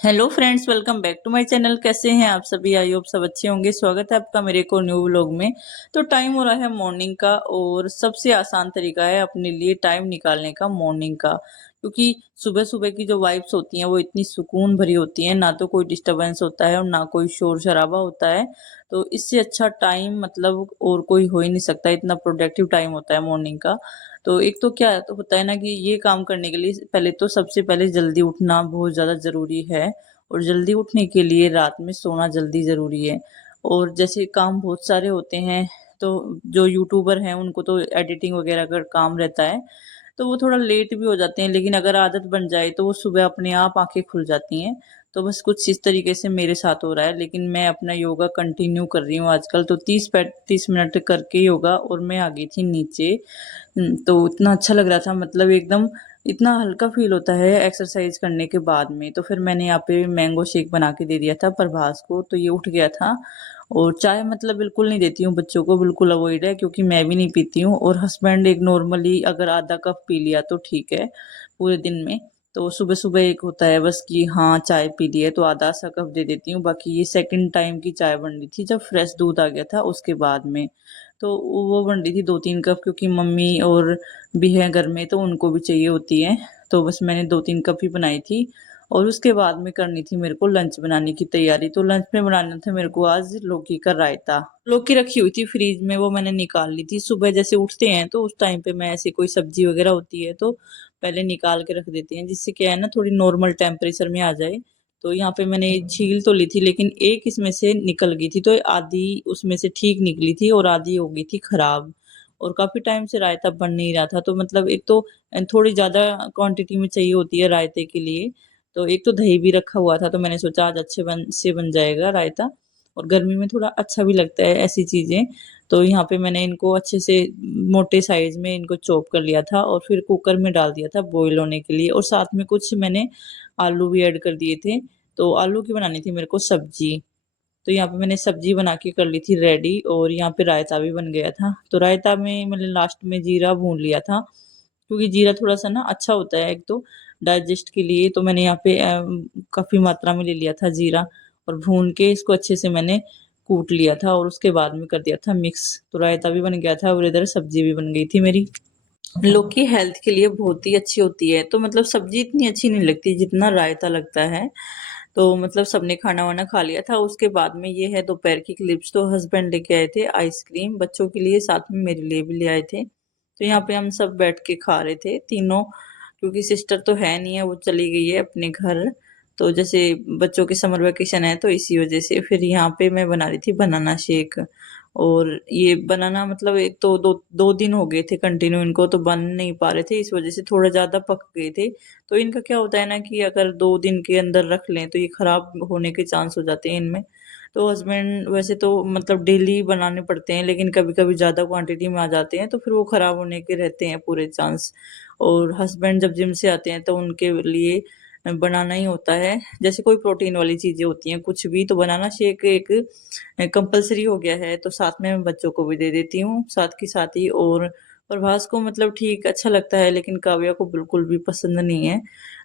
Hello friends, welcome back to my channel. कैसे हैं आप सभी? आई होप सब अच्छे होंगे। स्वागत है आपका मेरे को न्यू व्लॉग में। तो टाइम हो रहा है मॉर्निंग का, और सबसे आसान तरीका है अपने लिए टाइम निकालने का मॉर्निंग का, क्योंकि सुबह सुबह की जो वाइब्स होती हैं वो इतनी सुकून भरी होती हैं, ना तो कोई डिस्टरबेंस होता है और ना कोई शोर शराबा होता है। तो इससे अच्छा टाइम मतलब और कोई हो ही नहीं सकता। इतना प्रोडक्टिव टाइम होता है मॉर्निंग का। तो एक तो क्या तो होता है ना कि ये काम करने के लिए पहले तो सबसे पहले जल्दी उठना बहुत ज़्यादा ज़रूरी है, और जल्दी उठने के लिए रात में सोना जल्दी ज़रूरी है। और जैसे काम बहुत सारे होते हैं, तो जो यूट्यूबर हैं उनको तो एडिटिंग वगैरह का काम रहता है, तो वो थोड़ा लेट भी हो जाते हैं, लेकिन अगर आदत बन जाए तो वो सुबह अपने आप आंखें खुल जाती हैं। तो बस कुछ इस तरीके से मेरे साथ हो रहा है, लेकिन मैं अपना योगा कंटिन्यू कर रही हूँ आजकल। तो 30-35 मिनट करके योगा, और मैं आ गई थी नीचे। तो इतना अच्छा लग रहा था, मतलब एकदम इतना हल्का फील होता है एक्सरसाइज करने के बाद में। तो फिर मैंने यहाँ पे मैंगो शेक बना के दे दिया था प्रभास को, तो ये उठ गया था। और चाय मतलब बिल्कुल नहीं देती हूँ बच्चों को, बिल्कुल अवॉइड है, क्योंकि मैं भी नहीं पीती हूँ। और हस्बैंड एक नॉर्मली अगर आधा कप पी लिया तो ठीक है पूरे दिन में। तो सुबह सुबह एक होता है बस कि हाँ चाय पी ली है, तो आधा सा कप दे देती हूँ। बाकी ये सेकंड टाइम की चाय बन रही थी जब फ्रेश दूध आ गया था उसके बाद में। तो वो बन रही थी 2-3 कप, क्योंकि मम्मी और भी है घर में तो उनको भी चाहिए होती है। तो बस मैंने 2-3 कप ही बनाई थी। और उसके बाद में करनी थी मेरे को लंच बनाने की तैयारी। तो लंच में बनाना था मेरे को आज लौकी का रायता। लौकी रखी हुई थी फ्रीज में, वो मैंने निकाल ली थी। सुबह जैसे उठते हैं तो उस टाइम पे मैं ऐसी कोई सब्जी वगैरह होती है तो पहले निकाल के रख देते हैं, जिससे क्या है ना थोड़ी नॉर्मल टेम्परेचर में आ जाए। तो यहाँ पे मैंने छील तो ली थी, लेकिन एक इसमें से निकल गई थी, तो आधी उसमें से ठीक निकली थी और आधी हो गई थी खराब। और काफी टाइम से रायता बन नहीं रहा था, तो मतलब एक तो थोड़ी ज्यादा क्वांटिटी में चाहिए होती है रायते के लिए। तो एक तो दही भी रखा हुआ था, तो मैंने सोचा आज अच्छे बन जाएगा रायता। और गर्मी में थोड़ा अच्छा भी लगता है ऐसी चीजें। तो यहाँ पे मैंने इनको अच्छे से मोटे साइज में इनको चॉप कर लिया था, और फिर कुकर में डाल दिया था बॉईल होने के लिए। और साथ में कुछ मैंने आलू भी ऐड कर दिए थे। तो आलू की बनानी थी मेरे को सब्जी। तो यहाँ पे मैंने सब्जी बना के कर ली थी रेडी, और यहाँ पे रायता भी बन गया था। तो रायता में मैंने लास्ट में जीरा भून लिया था, क्योंकि जीरा थोड़ा सा ना अच्छा होता है एक तो डाइजेस्ट के लिए। तो मैंने यहाँ पे काफी मात्रा में ले लिया था जीरा, और भून के इसको अच्छे से मैंने कूट लिया था, और उसके बाद में कर दिया था मिक्स। तो रायता भी बन गया था और इधर सब्जी भी बन गई थी मेरी। लौकी हेल्थ के लिए बहुत ही अच्छी होती है, तो मतलब सब्जी इतनी अच्छी नहीं लगती जितना रायता लगता है। तो मतलब सबने खाना वाना खा लिया था। उसके बाद में ये है दोपहर की क्लिप्स। तो हस्बैंड लेके आए थे आइसक्रीम बच्चों के लिए, साथ में मेरे लिए भी ले आए थे। तो यहाँ पे हम सब बैठ के खा रहे थे तीनों, क्योंकि सिस्टर तो है नहीं है, वो चली गई है अपने घर। तो जैसे बच्चों की समर वेकेशन है, तो इसी वजह से फिर यहाँ पे मैं बना रही थी बनाना शेक। और ये बनाना मतलब एक तो दो दो दिन हो गए थे कंटिन्यू इनको, तो बन नहीं पा रहे थे, इस वजह से थोड़ा ज्यादा पक गए थे। तो इनका क्या होता है ना कि अगर 2 दिन के अंदर रख लें तो ये खराब होने के चांस हो जाते हैं इनमें। तो हस्बैंड वैसे तो मतलब डेली बनाने पड़ते हैं, लेकिन कभी कभी ज्यादा क्वांटिटी में आ जाते हैं तो फिर वो खराब होने के रहते हैं पूरे चांस। और हस्बैंड जब जिम से आते हैं तो उनके लिए बनाना ही होता है। जैसे कोई प्रोटीन वाली चीजें होती हैं कुछ भी, तो बनाना शेक एक कंपलसरी हो गया है। तो साथ में मैं बच्चों को भी दे देती हूँ साथ के साथ ही। और प्रभास को मतलब ठीक अच्छा लगता है, लेकिन काव्या को बिल्कुल भी पसंद नहीं है।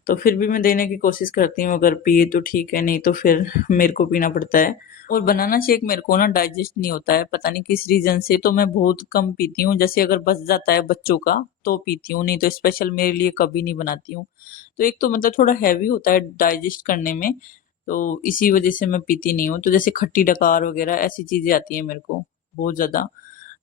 तो फिर भी मैं देने की कोशिश करती हूँ, अगर पिए तो ठीक है, नहीं तो फिर मेरे को पीना पड़ता है। और बनाना शेक मेरे को ना डाइजेस्ट नहीं होता है, पता नहीं किस रीजन से, तो मैं बहुत कम पीती हूँ। जैसे अगर बच जाता है बच्चों का तो पीती हूँ, नहीं तो स्पेशल मेरे लिए कभी नहीं बनाती हूँ। तो एक तो मतलब थोड़ा हैवी होता है डाइजेस्ट करने में, तो इसी वजह से मैं पीती नहीं हूँ। तो जैसे खट्टी डकार वगैरह ऐसी चीजें आती हैं मेरे को बहुत ज्यादा।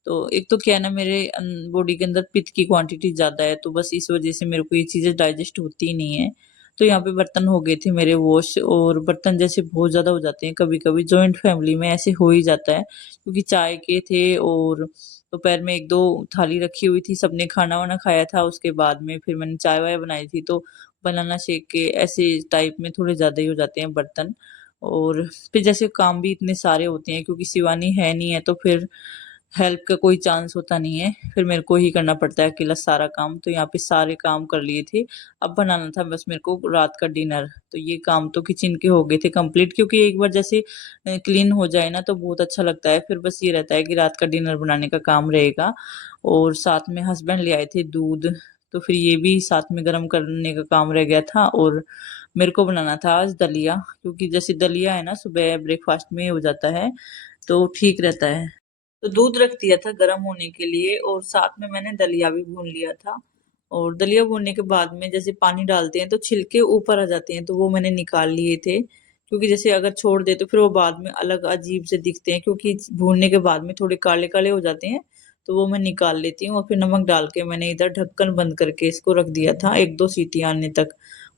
तो एक तो क्या है ना मेरे बॉडी के अंदर पित्त की क्वांटिटी ज्यादा है, तो बस इस वजह से मेरे को ये चीजें डाइजेस्ट होती ही नहीं है। तो यहाँ पे बर्तन हो गए थे मेरे वॉश, और बर्तन जैसे बहुत ज्यादा हो जाते हैं कभी कभी, जॉइंट फैमिली में ऐसे हो ही जाता है, क्योंकि चाय के थे। और दोपहर में 1-2 थाली रखी हुई थी, सबने खाना वाना खाया था, उसके बाद में फिर मैंने चाय वाय बनाई थी। तो बनाना शेक के ऐसे टाइप में थोड़े ज्यादा ही हो जाते हैं बर्तन। और फिर जैसे काम भी इतने सारे होते हैं, क्योंकि शिवानी है नहीं है, तो फिर हेल्प का कोई चांस होता नहीं है, फिर मेरे को ही करना पड़ता है अकेला सारा काम। तो यहाँ पे सारे काम कर लिए थे, अब बनाना था बस मेरे को रात का डिनर। तो ये काम तो किचन के हो गए थे कंप्लीट, क्योंकि एक बार जैसे क्लीन हो जाए ना तो बहुत अच्छा लगता है। फिर बस ये रहता है कि रात का डिनर बनाने का काम रहेगा। और साथ में हस्बैंड ले आए थे दूध, तो फिर ये भी साथ में गर्म करने का काम रह गया था। और मेरे को बनाना था आज दलिया, क्योंकि जैसे दलिया है ना सुबह ब्रेकफास्ट में हो जाता है तो ठीक रहता है। तो दूध रख दिया था गर्म होने के लिए और साथ में मैंने दलिया भी भून लिया था। और दलिया भूनने के बाद में जैसे पानी डालते हैं तो छिलके ऊपर आ जाते हैं, तो वो मैंने निकाल लिए थे, क्योंकि जैसे अगर छोड़ दे तो फिर वो बाद में अलग अजीब से दिखते हैं, क्योंकि भूनने के बाद में थोड़े काले काले हो जाते हैं। तो वो मैं निकाल लेती हूँ और फिर नमक डाल के मैंने इधर ढक्कन बंद करके इसको रख दिया था एक दो सीटी आने तक।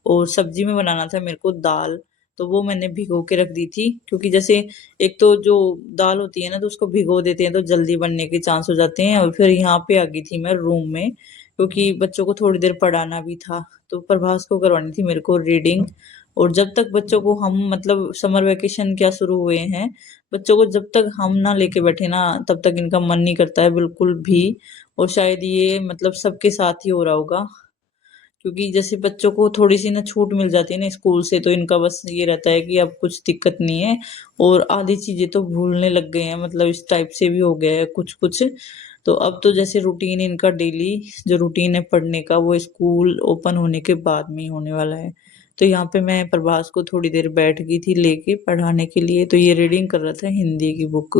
और सब्जी में बनाना था मेरे को दाल, तो वो मैंने भिगो के रख दी थी, क्योंकि जैसे एक तो जो दाल होती है ना तो उसको भिगो देते हैं तो जल्दी बनने के चांस हो जाते हैं। और फिर यहाँ पे आ गई थी मैं रूम में, क्योंकि बच्चों को थोड़ी देर पढ़ाना भी था, तो प्रभास को करवानी थी मेरे को रीडिंग। और जब तक बच्चों को हम मतलब समर वेकेशन क्या शुरू हुए हैं, बच्चों को जब तक हम ना लेके बैठे ना तब तक इनका मन नहीं करता है बिल्कुल भी। और शायद ये मतलब सबके साथ ही हो रहा होगा, क्योंकि जैसे बच्चों को थोड़ी सी ना छूट मिल जाती है ना स्कूल से, तो इनका बस ये रहता है कि अब कुछ दिक्कत नहीं है। और आधी चीजें तो भूलने लग गए हैं, मतलब इस टाइप से भी हो गया है कुछ कुछ। तो अब तो जैसे रूटीन इनका डेली जो रूटीन है पढ़ने का वो स्कूल ओपन होने के बाद में ही होने वाला है। तो यहाँ पे मैं प्रभास को थोड़ी देर बैठ गई थी लेके पढ़ाने के लिए, तो ये रीडिंग कर रहा था हिंदी की बुक।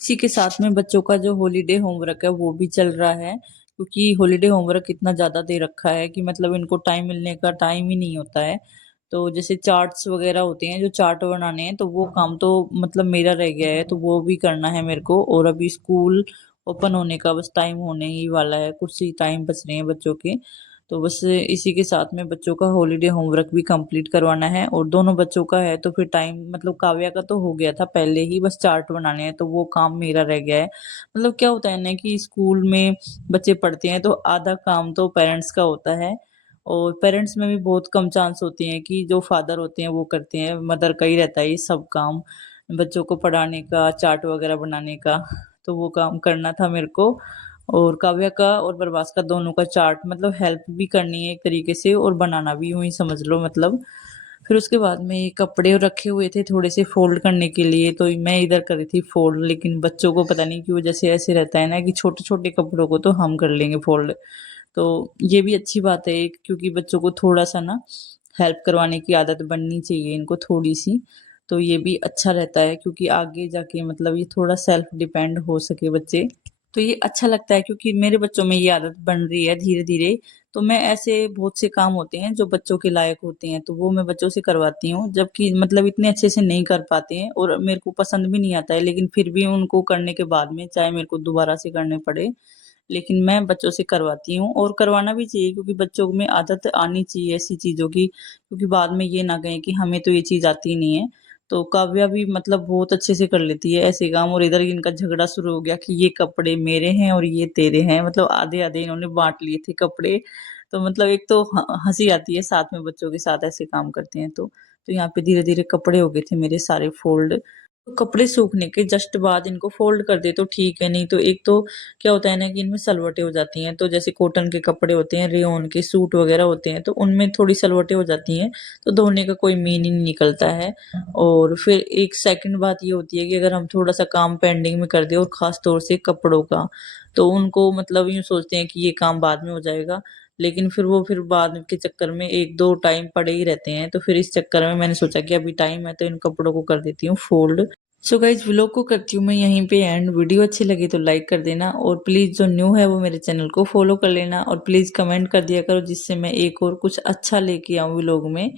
इसी के साथ में बच्चों का जो हॉलीडे होमवर्क है वो भी चल रहा है, क्योंकि हॉलीडे होमवर्क इतना ज़्यादा दे रखा है कि मतलब इनको टाइम मिलने का टाइम ही नहीं होता है। तो जैसे चार्ट्स वगैरह होते हैं, जो चार्ट बनाने हैं, तो वो काम तो मतलब मेरा रह गया है, तो वो भी करना है मेरे को। और अभी स्कूल ओपन होने का बस टाइम होने ही वाला है, कुछ ही टाइम बच रहे हैं बच्चों के। तो बस इसी के साथ में बच्चों का हॉलीडे होमवर्क भी कंप्लीट करवाना है। और दोनों बच्चों का है तो फिर टाइम मतलब काव्या का तो हो गया था पहले ही, बस चार्ट बनाने हैं, तो वो काम मेरा रह गया है। मतलब क्या होता है ना कि स्कूल में बच्चे पढ़ते हैं तो आधा काम तो पेरेंट्स का होता है, और पेरेंट्स में भी बहुत कम चांस होते हैं कि जो फादर होते हैं वो करते हैं, मदर का ही रहता है ये सब काम, बच्चों को पढ़ाने का चार्ट वगैरह बनाने का। तो वो काम करना था मेरे को। और काव्या का और प्रभास का दोनों का चार्ट मतलब हेल्प भी करनी है एक तरीके से, और बनाना भी यूं ही समझ लो मतलब। फिर उसके बाद में ये कपड़े रखे हुए थे थोड़े से फोल्ड करने के लिए, तो मैं इधर कर रही थी फोल्ड, लेकिन बच्चों को पता नहीं क्यों जैसे ऐसे रहता है ना कि छोटे छोटे कपड़ों को तो हम कर लेंगे फोल्ड। तो ये भी अच्छी बात है एक, क्योंकि बच्चों को थोड़ा सा ना हेल्प करवाने की आदत बननी चाहिए इनको थोड़ी सी। तो ये भी अच्छा रहता है, क्योंकि आगे जाके मतलब ये थोड़ा सेल्फ डिपेंड हो सके बच्चे। तो ये अच्छा लगता है, क्योंकि मेरे बच्चों में ये आदत बन रही है धीरे धीरे। तो मैं ऐसे बहुत से काम होते हैं जो बच्चों के लायक होते हैं तो वो मैं बच्चों से करवाती हूँ, जबकि मतलब इतने अच्छे से नहीं कर पाते हैं और मेरे को पसंद भी नहीं आता है, लेकिन फिर भी उनको करने के बाद में चाहे मेरे को दोबारा से करने पड़े, लेकिन मैं बच्चों से करवाती हूँ। और करवाना भी चाहिए, क्योंकि बच्चों में आदत आनी चाहिए ऐसी चीजों की, क्योंकि बाद में ये ना कहें कि हमें तो ये चीज आती ही नहीं है। तो काव्या भी मतलब बहुत अच्छे से कर लेती है ऐसे काम, और इधर इनका झगड़ा शुरू हो गया कि ये कपड़े मेरे हैं और ये तेरे हैं, मतलब आधे आधे इन्होंने बांट लिए थे कपड़े। तो मतलब एक तो हंसी आती है साथ में बच्चों के साथ ऐसे काम करते हैं तो यहाँ पे धीरे धीरे कपड़े हो गए थे मेरे सारे फोल्ड। तो कपड़े सूखने के जस्ट बाद इनको फोल्ड कर दे तो ठीक है, नहीं तो एक तो क्या होता है ना कि इनमें सलवटें हो जाती हैं। तो जैसे कॉटन के कपड़े होते हैं, रेयन के सूट वगैरह होते हैं, तो उनमें थोड़ी सलवटें हो जाती हैं, तो धोने का कोई मीन ही नहीं निकलता है। और फिर एक सेकंड बात ये होती है कि अगर हम थोड़ा सा काम पेंडिंग में कर दे, और खास तौर से कपड़ों का, तो उनको मतलब यूं सोचते हैं कि ये काम बाद में हो जाएगा, लेकिन फिर वो फिर बाद के चक्कर में एक दो टाइम पड़े ही रहते हैं। तो फिर इस चक्कर में मैंने सोचा कि अभी टाइम है तो इन कपड़ों को कर देती हूँ फोल्ड। सो गाइज व्लॉग को करती हूँ मैं यहीं पे एंड। वीडियो अच्छी लगी तो लाइक कर देना, और प्लीज जो न्यू है वो मेरे चैनल को फॉलो कर लेना, और प्लीज कमेंट कर दिया करो जिससे मैं एक और कुछ अच्छा लेके आऊँ व्लॉग में।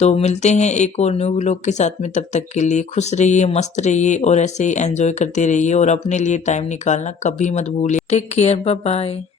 तो मिलते हैं एक और न्यू व्लॉग के साथ में, तब तक के लिए खुश रहिए, मस्त रहिए, और ऐसे ही एंजॉय करते रहिए, और अपने लिए टाइम निकालना कभी मत भूलिए। Take care, bye bye.